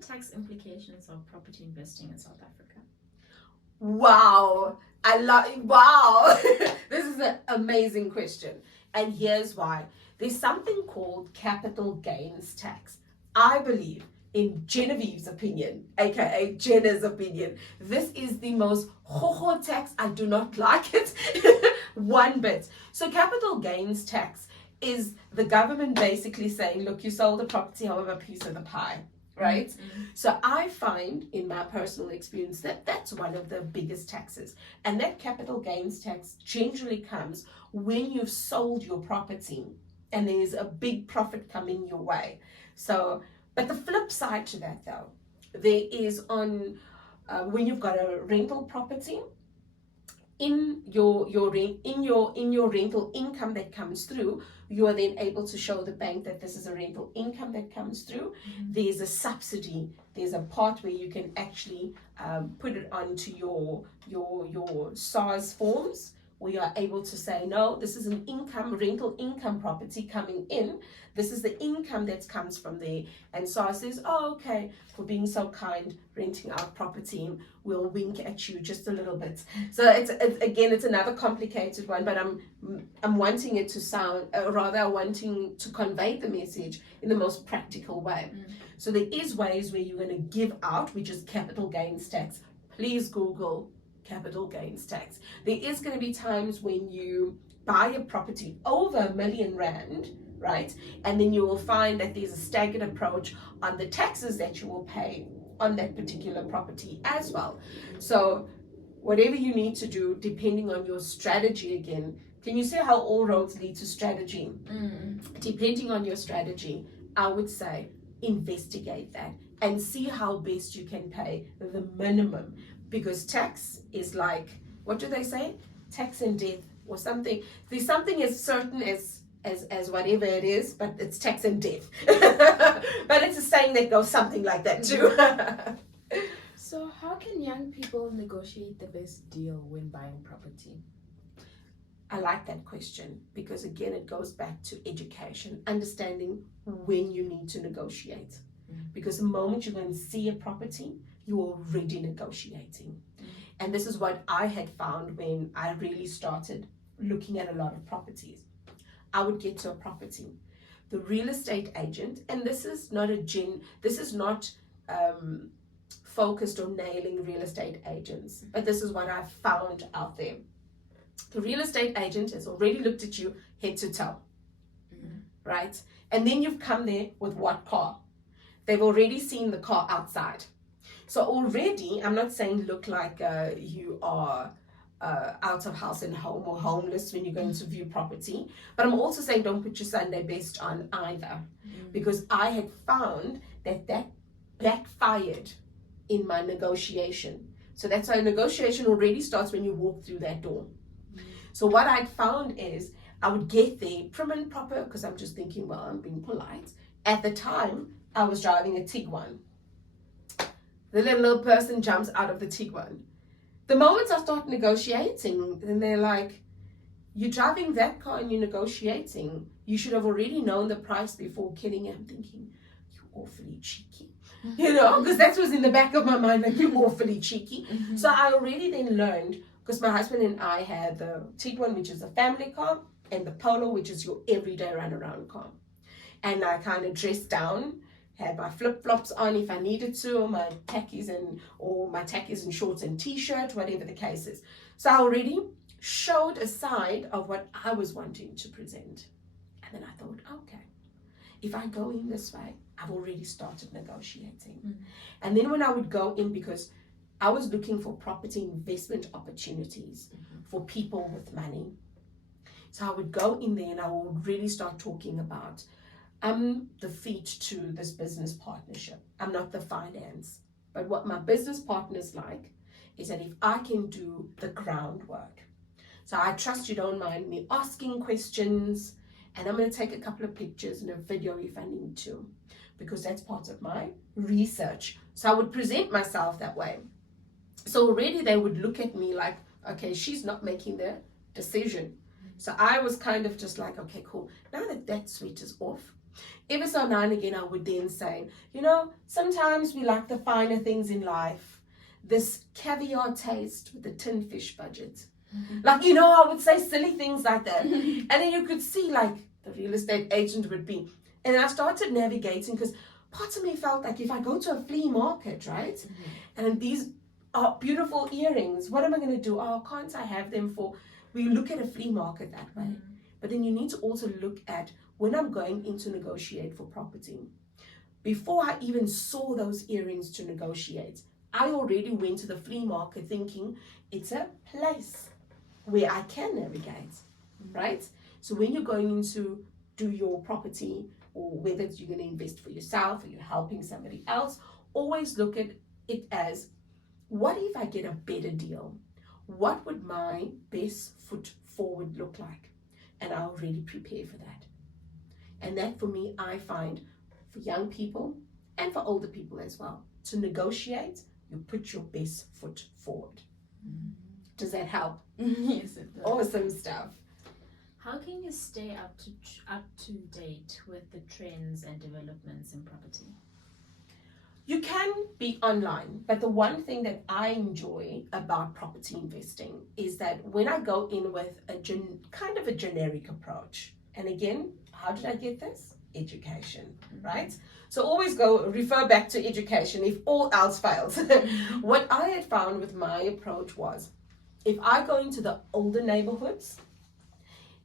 tax implications of property investing in South Africa? Wow. Wow. This is an amazing question. And here's why. There's something called capital gains tax. I believe, in Genevieve's opinion, aka Jenna's opinion, this is the most ho tax. I do not like it one bit. So capital gains tax is the government basically saying, look, you sold the property, however, a piece of the pie, right? Mm-hmm. So I find, in my personal experience, that that's one of the biggest taxes. And that capital gains tax generally comes when you've sold your property and there's a big profit coming your way. So, but the flip side to that, though, there is on when you've got a rental property, in your rental income that comes through, you are then able to show the bank that this is a rental income that comes through. Mm-hmm. There's a subsidy. There's a part where you can actually put it onto your SARS forms, where you are able to say, no, this is an rental income property coming in. This is the income that comes from there. And SARS says, oh, okay, for being so kind, renting our property, we'll wink at you just a little bit. So it's another complicated one, but I'm wanting it to sound, rather wanting to convey the message in the most practical way. Mm. So there is ways where you're going to give out, which is capital gains tax. Please Google capital gains tax. There is going to be times when you buy a property over R1 million, right? And then you will find that there's a staggered approach on the taxes that you will pay on that particular property as well. So whatever you need to do, depending on your strategy again, can you say how all roads lead to strategy? Mm. Depending on your strategy, I would say investigate that and see how best you can pay the minimum. Because tax is like, what do they say? Tax and death or something. There's something as certain as whatever it is, but it's tax and death. But it's a saying that goes something like that too. So how can young people negotiate the best deal when buying property? I like that question because again, it goes back to education, understanding when you need to negotiate. Because the moment you're going to see a property, you're already negotiating. And this is what I had found when I really started looking at a lot of properties. I would get to a property, the real estate agent, and this is not focused on nailing real estate agents, but this is what I've found out there. The real estate agent has already looked at you head to toe, right? And then you've come there with what car? They've already seen the car outside. So already, I'm not saying look like you are out of house and home or homeless when you're going to view property, but I'm also saying don't put your Sunday best on either, because I had found that backfired in my negotiation. So that's why negotiation already starts when you walk through that door. So what I'd found is I would get there prim and proper because I'm just thinking, well, I'm being polite. At the time, I was driving a Tiguan. The little person jumps out of the Tiguan. The moment I start negotiating, then they're like, you're driving that car and you're negotiating. You should have already known the price before killing it. I'm thinking, you're awfully cheeky. You know, because that was in the back of my mind, like, you're awfully cheeky. Mm-hmm. So I already then learned, because my husband and I had the Tiguan, which is a family car, and the Polo, which is your everyday run-around car. And I kind of dressed down, had my flip-flops on if I needed to, or my tackies and shorts and t-shirt, whatever the case is. So I already showed a side of what I was wanting to present. And then I thought, okay, if I go in this way, I've already started negotiating. Mm-hmm. And then when I would go in, because I was looking for property investment opportunities for people with money. So I would go in there and I would really start talking about, I'm the feet to this business partnership. I'm not the finance. But what my business partner's like is that if I can do the groundwork. So I trust you don't mind me asking questions, and I'm going to take a couple of pictures and a video if I need to, because that's part of my research. So I would present myself that way. So already they would look at me like, okay, she's not making the decision. So I was kind of just like, okay, cool. Now that that switch is off, Ever so now and again, I would then say, sometimes we like the finer things in life. This caviar taste with the tin fish budget. Like, I would say silly things like that. And then you could see, like, the real estate agent would be. And I started navigating because part of me felt like if I go to a flea market, right? And these are beautiful earrings, what am I going to do? Oh, can't I have them for... We look at a flea market that way. But then you need to also look at when I'm going in to negotiate for property. Before I even saw those earrings to negotiate, I already went to the flea market thinking it's a place where I can navigate, right? So when you're going in to do your property, or whether you're going to invest for yourself or you're helping somebody else, always look at it as, what if I get a better deal? What would my best foot forward look like? And I already prepare for that. And that, for me, I find for young people and for older people as well, to negotiate, you put your best foot forward. Does that help? Yes, it does. Awesome stuff. How can you stay up to date with the trends and developments in property? You can be online, but the one thing that I enjoy about property investing is that when I go in with kind of a generic approach, and again, how did I get this? Education, right? So always refer back to education if all else fails. What I had found with my approach was, if I go into the older neighborhoods,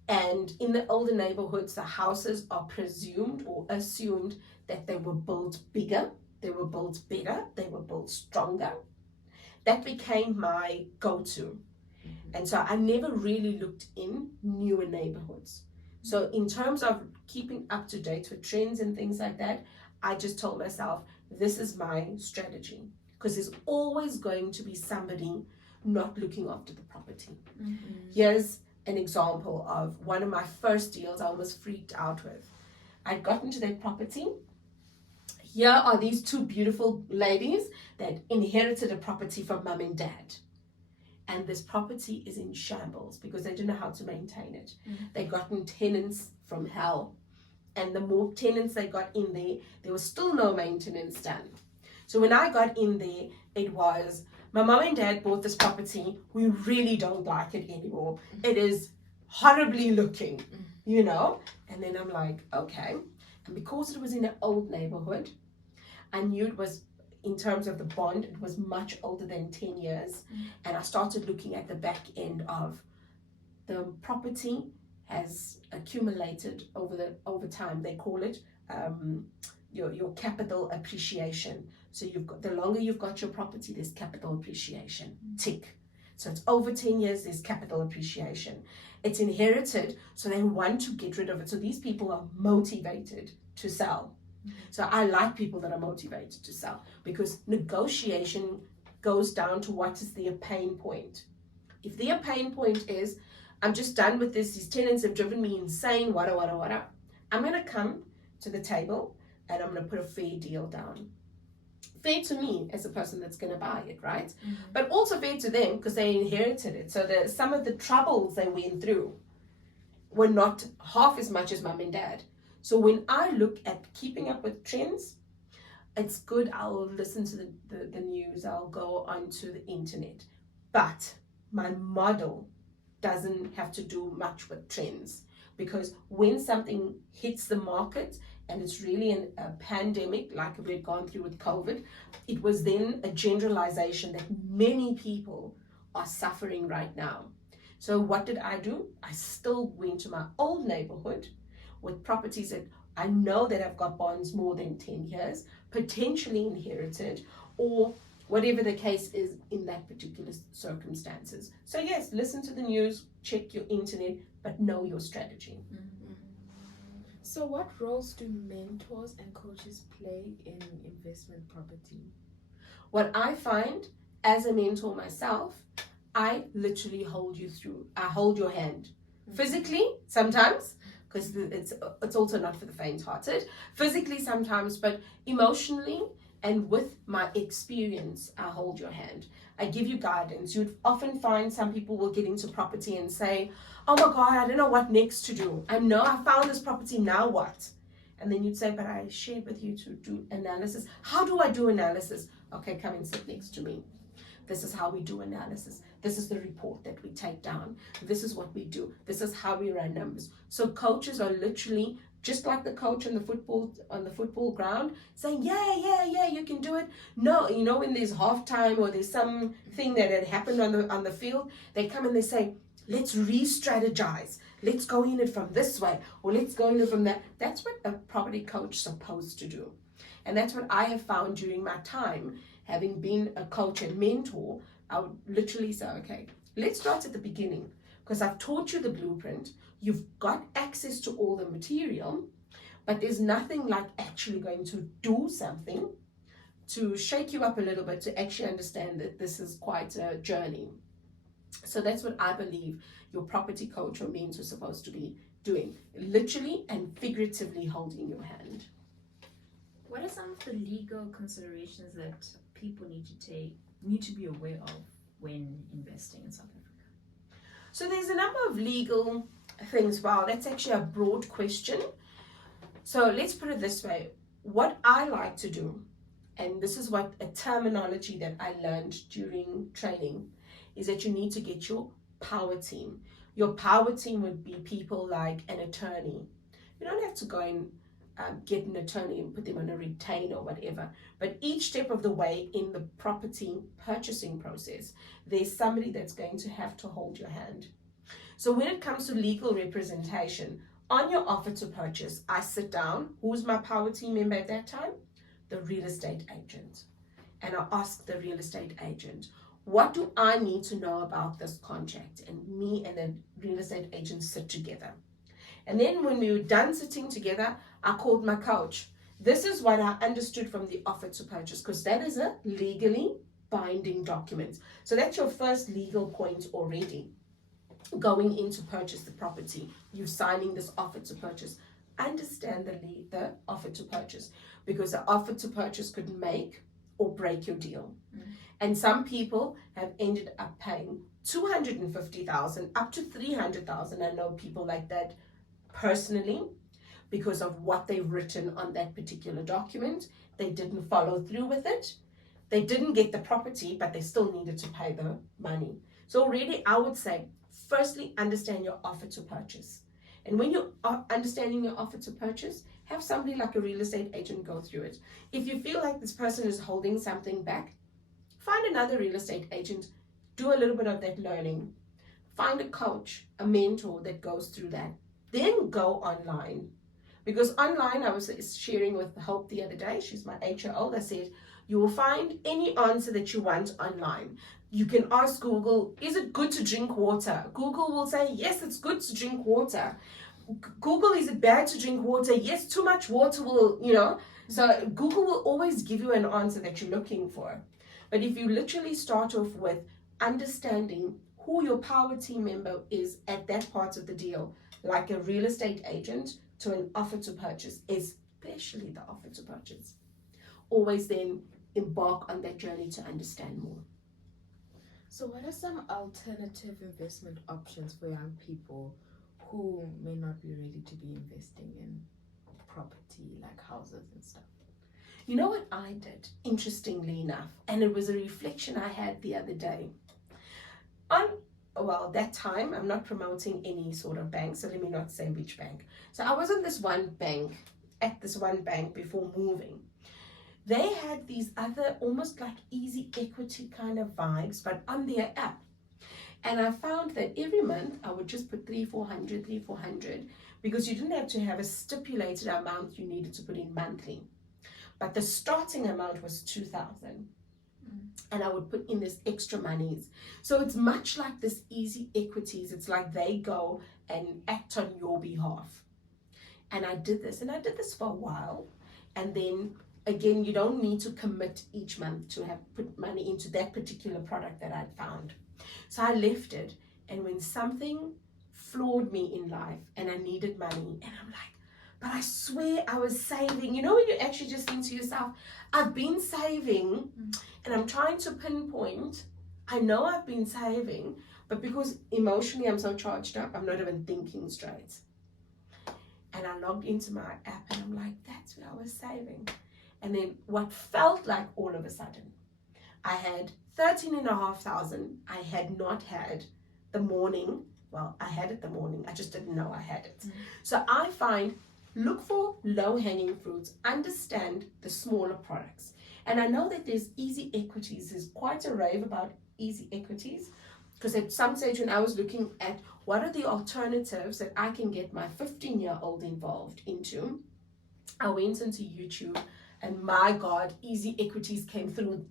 and in the older neighborhoods, the houses are presumed or assumed that they were built bigger, they were built better, they were built stronger. That became my go-to. And so I never really looked in newer neighborhoods. So in terms of keeping up to date with trends and things like that, I just told myself, this is my strategy. Because there's always going to be somebody not looking after the property. Here's an example of one of my first deals I was freaked out with. I'd gotten to that property. Here are these two beautiful ladies that inherited a property from mum and dad. And this property is in shambles because they didn't know how to maintain it. They gotten tenants from hell. And the more tenants they got in there was still no maintenance done. So when I got in there, it was, my mum and dad bought this property. We really don't like it anymore. It is horribly looking, And then I'm like, okay. And because it was in an old neighborhood, I knew it was, in terms of the bond, it was much older than 10 years. And I started looking at the back end of the property has accumulated over time. They call it your capital appreciation. So the longer you've got your property, there's capital appreciation. Tick. So it's over 10 years, there's capital appreciation. It's inherited, so they want to get rid of it. So these people are motivated to sell. So I like people that are motivated to sell, because negotiation goes down to what is their pain point. If their pain point is, I'm just done with this, these tenants have driven me insane, wada. I'm going to come to the table and I'm going to put a fair deal down. Fair to me as a person that's going to buy it, right? But also fair to them because they inherited it. So some of the troubles they went through were not half as much as mum and dad. So when I look at keeping up with trends, it's good. I'll listen to the news. I'll go onto the internet. But my model doesn't have to do much with trends, because when something hits the market, and it's really a pandemic like we've gone through with COVID, it was then a generalization that many people are suffering right now. So what did I do? I still went to my old neighborhood with properties that I know that have got bonds more than 10 years, potentially inherited, or whatever the case is in that particular circumstances. So yes, listen to the news, check your internet, but know your strategy. So what roles do mentors and coaches play in investment property? What I find as a mentor myself, I literally hold you through. I hold your hand. Physically, sometimes, because it's also not for the faint-hearted. Physically sometimes, but emotionally and with my experience, I hold your hand. I give you guidance. You'd often find some people will get into property and say, oh my God, I don't know what next to do. I know I found this property, now what? And then you'd say, but I shared with you to do analysis. How do I do analysis? Okay, come and sit next to me. This is how we do analysis. This is the report that we take down. This is what we do. This is how we run numbers. So coaches are literally just like the coach on the football ground saying, yeah, you can do it. No, you know, when there's halftime or there's something that had happened on the field, they come and they say, let's re-strategize. Let's go in it from this way, or let's go in it from that. That's what a property coach is supposed to do. And that's what I have found during my time, having been a coach and mentor. I would literally say, okay, let's start at the beginning, because I've taught you the blueprint. You've got access to all the material, but there's nothing like actually going to do something to shake you up a little bit to actually understand that this is quite a journey. So that's what I believe your property coach or mentor is supposed to be doing, literally and figuratively holding your hand. What are some of the legal considerations that people need to be aware of when investing in South Africa? So there's a number of legal things. Wow, that's actually a broad question. So let's put it this way. What I like to do, and this is what a terminology that I learned during training, is that you need to get your power team. Your power team would be people like an attorney. You don't have to go and get an attorney and put them on a retainer or whatever. But each step of the way in the property purchasing process, there's somebody that's going to have to hold your hand. So when it comes to legal representation, on your offer to purchase, I sit down. Who's my power team member at that time? The real estate agent. And I ask the real estate agent, what do I need to know about this contract? And me and the real estate agent sit together. And then when we were done sitting together, I called my coach. This is what I understood from the offer to purchase, because that is a legally binding document. So that's your first legal point already. Going in to purchase the property, you're signing this offer to purchase. Understand the offer to purchase, because the offer to purchase could make or break your deal. And some people have ended up paying 250,000 up to 300,000. I know people like that personally, because of what they've written on that particular document. They didn't follow through with it. They didn't get the property, but they still needed to pay the money. So already I would say, firstly, understand your offer to purchase. And when you're understanding your offer to purchase, have somebody like a real estate agent go through it. If you feel like this person is holding something back, find another real estate agent, do a little bit of that learning. Find a coach, a mentor that goes through that. Then go online. Because online, I was sharing with Hope the other day, she's my 8-year-old, I said, you will find any answer that you want online. You can ask Google, is it good to drink water? Google will say, yes, it's good to drink water. Google, is it bad to drink water? Yes, too much water will, So Google will always give you an answer that you're looking for. But if you literally start off with understanding who your power team member is at that part of the deal, like a real estate agent to an offer to purchase, especially the offer to purchase, always then embark on that journey to understand more. So what are some alternative investment options for young people who may not be ready to be investing in property, like houses and stuff? You know what I did, interestingly enough, and it was a reflection I had the other day. That time, I'm not promoting any sort of bank, so let me not say which bank. So I was at this one bank before moving. They had these other almost like easy equity kind of vibes, but on their app. And I found that every month I would just put 300, because you didn't have to have a stipulated amount you needed to put in monthly. But the starting amount was 2,000. And I would put in this extra monies. So it's much like this easy equities. It's like they go and act on your behalf. And I did this for a while. And then again, you don't need to commit each month to have put money into that particular product that I'd found. So I left it. And when something floored me in life and I needed money, and I'm like, but I swear I was saving. You know, when you actually just think to yourself, I've been saving, and I'm trying to pinpoint, I know I've been saving, but because emotionally I'm so charged up, I'm not even thinking straight. And I logged into my app and I'm like, that's where I was saving. And then what felt like all of a sudden, I had 13,500 I had not had the morning. Well, I had it the morning. I just didn't know I had it. So I find, look for low-hanging fruits, understand the smaller products. And I know that there's easy equities. There's quite a rave about easy equities, because at some stage when I was looking at what are the alternatives that I can get my 15-year-old involved into, I went into YouTube and my God, easy equities came through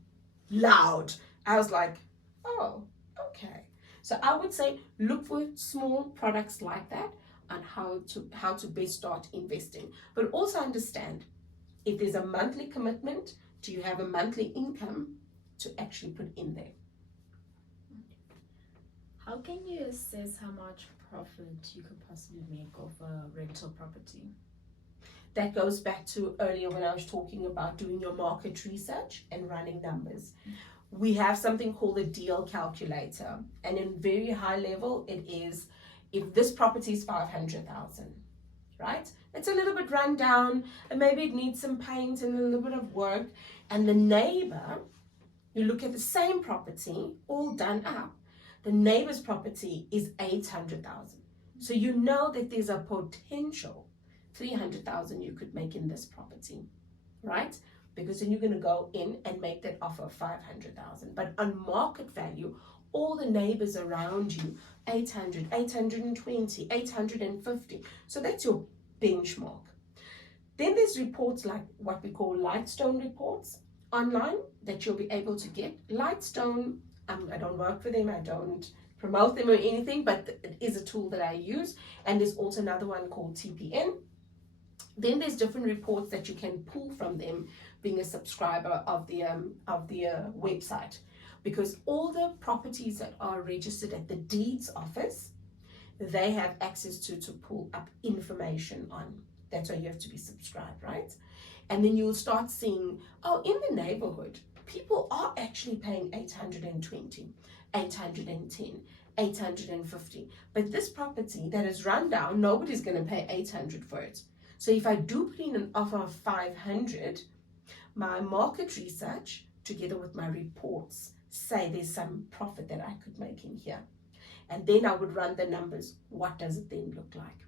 loud. I was like, oh, okay. So I would say look for small products like that on how to best start investing. But also understand, if there's a monthly commitment, do you have a monthly income to actually put in there? How can you assess how much profit you could possibly make off a rental property? That goes back to earlier when I was talking about doing your market research and running numbers. We have something called a deal calculator, and in very high level, it is, if this property is 500,000, right? It's a little bit run down, and maybe it needs some paint and a little bit of work, and the neighbor, you look at the same property, all done up, the neighbor's property is 800,000. So you know that there's a potential 300,000 you could make in this property, right? Because then you're going to go in and make that offer of 500,000. But on market value, all the neighbors around you, 800, 820, 850. So that's your benchmark. Then there's reports like what we call Lightstone reports online that you'll be able to get. Lightstone, I don't work for them, I don't promote them or anything, but it is a tool that I use. And there's also another one called TPN. Then there's different reports that you can pull from them, being a subscriber of the website, because all the properties that are registered at the deeds office, they have access to pull up information on. That's why you have to be subscribed, right? And then you'll start seeing, oh, in the neighborhood, people are actually paying 820, 810, 850. But this property that is run down, nobody's going to pay 800 for it. So if I do put in an offer of 500, my market research together with my reports say there's some profit that I could make in here. And then I would run the numbers. What does it then look like?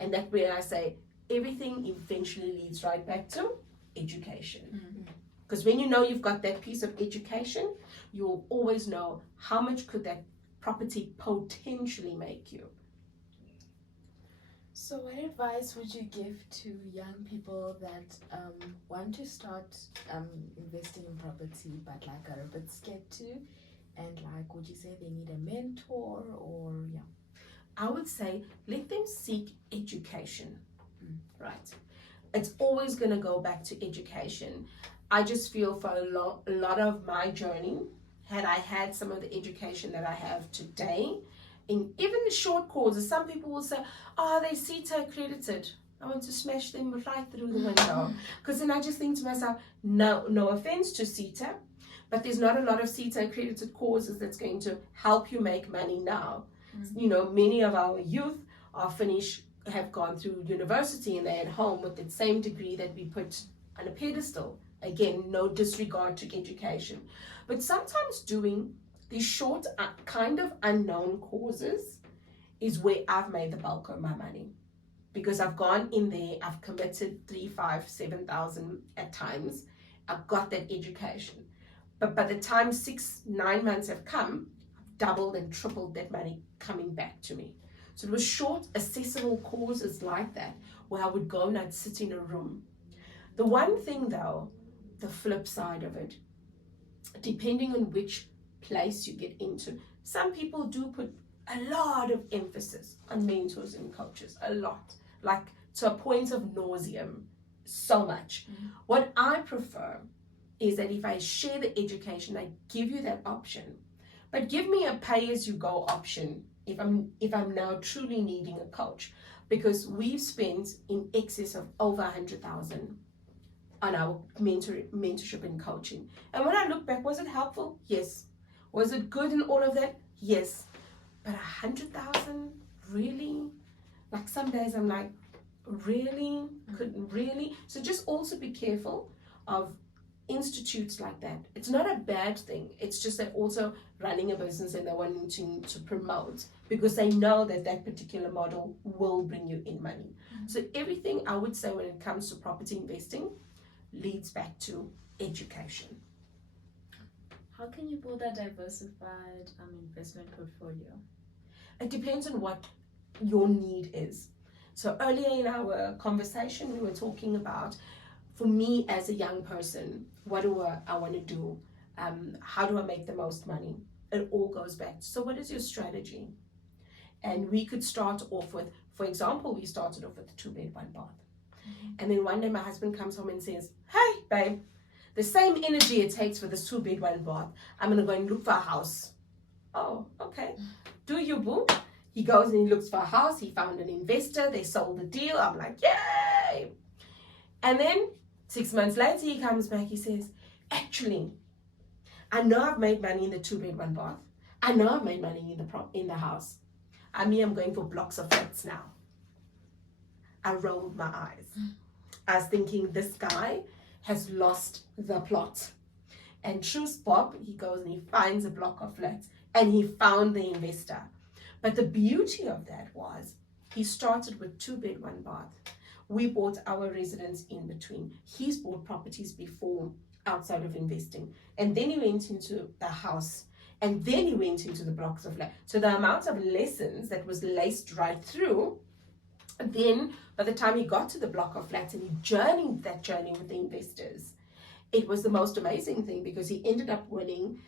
And that's where I say everything eventually leads right back to education. Because when you know you've got that piece of education, you'll always know how much could that property potentially make you. So what advice would you give to young people that want to start investing in property but like are a bit scared to? And like, would you say they need a mentor or yeah? I would say let them seek education, right? It's always going to go back to education. I just feel for a lot of my journey, had I had some of the education that I have today, in even the short courses, some people will say, oh, they're CETA accredited. I want to smash them right through the window. Because then I just think to myself, no offense to CETA, but there's not a lot of CETA accredited courses that's going to help you make money now. You know, many of our youth are have gone through university and they're at home with the same degree that we put on a pedestal. Again, no disregard to education. But sometimes doing these short, kind of unknown courses is where I've made the bulk of my money. Because I've gone in there, I've committed 3,000, 5,000, 7,000 at times. I've got that education. But by the time 6-9 months have come, I've doubled and tripled that money coming back to me. So it was short, accessible courses like that where I would go and I'd sit in a room. The one thing though, the flip side of it, depending on which place you get into, some people do put a lot of emphasis on mentors and coaches, a lot, like to a point of nauseum, so much. What I prefer is that if I share the education, I give you that option, but give me a pay-as-you-go option if I'm now truly needing a coach, because we've spent in excess of over 100,000 on our mentorship and coaching. And when I look back, was it helpful? Yes. Was it good in all of that? Yes. But 100,000, really? Like some days I'm like, really? Really? So just also be careful of institutes like that. It's not a bad thing. It's just they're also running a business and they're wanting to promote because they know that that particular model will bring you in money. So everything I would say when it comes to property investing leads back to education. How can you build a diversified investment portfolio? It depends on what your need is. So earlier in our conversation, we were talking about, for me as a young person, what do I want to do? How do I make the most money? It all goes back. So what is your strategy? And we could start off with, for example, we started off with a 2-bed, 1-bath. And then one day my husband comes home and says, hey, babe, the same energy it takes for this 2-bed, 1-bath, I'm going to go and look for a house. Oh, okay. Do you, boo? He goes and he looks for a house. He found an investor. They sold the deal. I'm like, yay! And then 6 months later, he comes back. He says, actually, I know I've made money in the 2-bed, 1-bath. I know I've made money in the house. I'm going for blocks of flats now. I rolled my eyes. I was thinking, this guy has lost the plot. And true Bob, he goes and he finds a block of flats and he found the investor. But the beauty of that was he started with 2-bed, 1-bath. We bought our residence in between. He's bought properties before outside of investing. And then he went into the house. And then he went into the blocks of land. So the amount of lessons that was laced right through, then by the time he got to the block of flats and he journeyed that journey with the investors, it was the most amazing thing because he ended up winning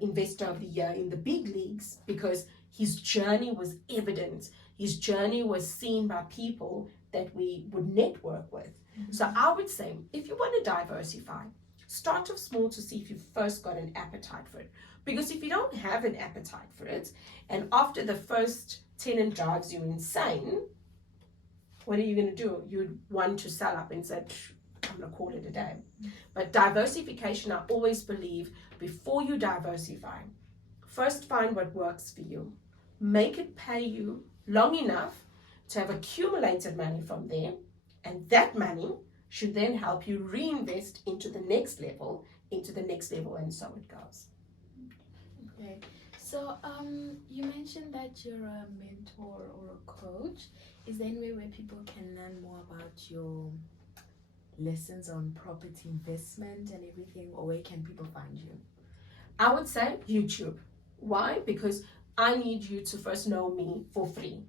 Investor of the Year in the big leagues because his journey was evident. His journey was seen by people that we would network with. So I would say, if you want to diversify, start off small to see if you've first got an appetite for it. Because if you don't have an appetite for it, and after the first tenant drives you insane, what are you going to do? You'd want to sell up and say, I'm going to call it a day. But diversification, I always believe, before you diversify, first find what works for you. Make it pay you long enough to have accumulated money from there, and that money should then help you reinvest into the next level, and so it goes. Okay. So you mentioned that you're a mentor or a coach. Is there any way where people can learn more about your lessons on property investment and everything, or where can people find you? I would say YouTube. Why? Because I need you to first know me for free.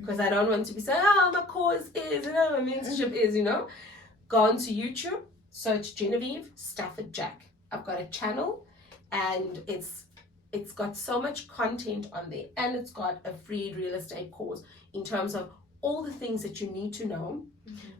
Because I don't want to be saying, my course is, my mentorship is, Go onto YouTube, search Genevieve Stafford Jack. I've got a channel and it's got so much content on there, and it's got a free real estate course in terms of all the things that you need to know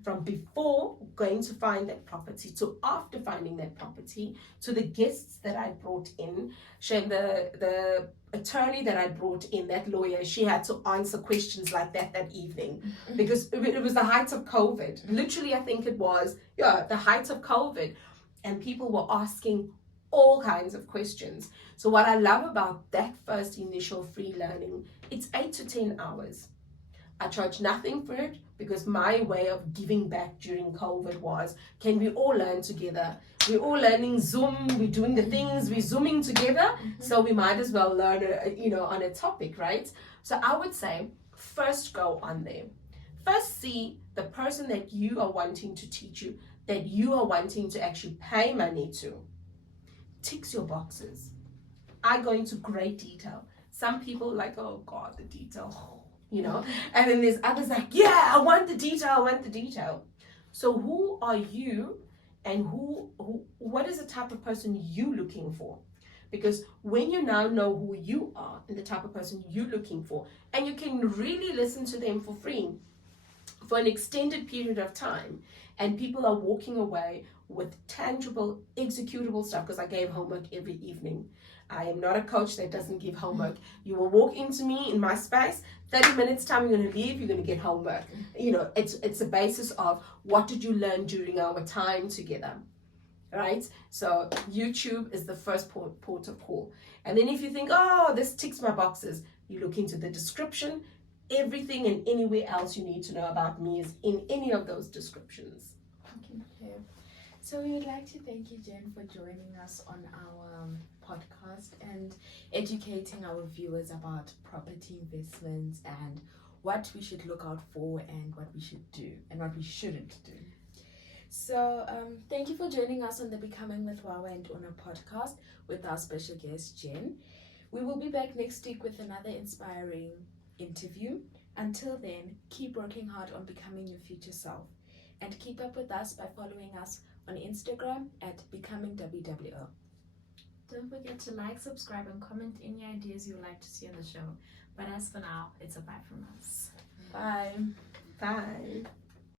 from before going to find that property to after finding that property, to the guests that I brought in. The attorney that I brought in, that lawyer, she had to answer questions like that evening because it was the height of COVID. Literally, I think it was, the height of COVID, and people were asking all kinds of questions. So what I love about that first initial free learning, it's 8 to 10 hours. I charge nothing for it because my way of giving back during COVID was, can we all learn together? We're all learning Zoom, we're doing the things, we're Zooming together, so we might as well learn, on a topic, right? So I would say, first go on there. First see the person that you are wanting to teach you, that you are wanting to actually pay money to, ticks your boxes. I go into great detail. Some people like, oh God, the detail, and then there's others like, yeah, I want the detail. So who are you, and what is the type of person you looking for? Because when you now know who you are and the type of person you're looking for, and you can really listen to them for free for an extended period of time, and people are walking away with tangible, executable stuff, because I gave homework every evening. I am not a coach that doesn't give homework. You will walk into me in my space, 30 minutes time, you're going to leave, you're going to get homework. It's a basis of what did you learn during our time together, right? So YouTube is the first port of call. And then if you think, oh, this ticks my boxes, you look into the description. Everything and anywhere else you need to know about me is in any of those descriptions. Okay. So we would like to thank you, Jen, for joining us on our podcast and educating our viewers about property investments and what we should look out for and what we should do and what we shouldn't do. So thank you for joining us on the Becoming with Wawa and Ona podcast with our special guest, Jen. We will be back next week with another inspiring interview. Until then, keep working hard on becoming your future self and keep up with us by following us on Instagram at Becomingwwo. Don't forget to like, subscribe, and comment any ideas you would like to see on the show. But as for now, it's a bye from us. Bye. Bye.